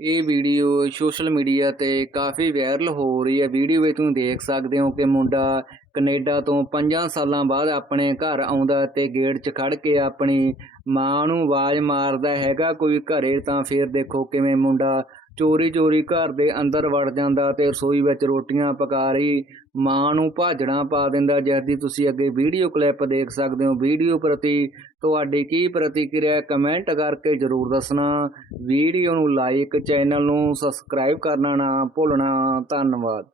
ਇਹ video social media ਤੇ ਕਾਫੀ viral ਹੋ ਰਹੀ ਹੈ। ਵੀਡੀਓ ਵਿੱਚ ਤੁਸੀਂ ਦੇਖ ਸਕਦੇ ਹੋ ਕਿ ਮੁੰਡਾ ਕੈਨੇਡਾ ਤੋਂ 5 ਸਾਲਾਂ ਬਾਅਦ ਆਪਣੇ ਘਰ ਆਉਂਦਾ ਤੇ ਗੇਟ 'ਚ ਖੜ ਕੇ ਆਪਣੀ ਮਾਂ ਨੂੰ ਆਵਾਜ਼ ਮਾਰਦਾ ਹੈਗਾ। ਕੋਈ ਘਰੇ ਤਾਂ ਫਿਰ ਦੇਖੋ ਕਿਵੇਂ ਮੁੰਡਾ ਚੋਰੀ ਚੋਰੀ ਘਰ ਦੇ ਅੰਦਰ ਵੜ ਜਾਂਦਾ ਤੇ ਰਸੋਈ ਵਿੱਚ ਰੋਟੀਆਂ ਪਕਾ ਰਹੀ ਮਾਂ ਨੂੰ ਭਾਜੜਾਂ ਪਾ ਦਿੰਦਾ ਜਿਸ ਦੀ ਤੁਸੀਂ ਅੱਗੇ ਵੀਡੀਓ ਕਲਿੱਪ ਦੇਖ ਸਕਦੇ ਹੋ। ਵੀਡੀਓ ਪ੍ਰਤੀ ਤੁਹਾਡੀ ਕੀ ਪ੍ਰਤੀਕਿਰਿਆ ਕਮੈਂਟ ਕਰਕੇ ਜ਼ਰੂਰ ਦੱਸਣਾ। ਵੀਡੀਓ ਨੂੰ ਲਾਈਕ, ਚੈਨਲ ਨੂੰ ਸਬਸਕ੍ਰਾਈਬ ਕਰਨਾ ਨਾ ਭੁੱਲਣਾ। ਧੰਨਵਾਦ।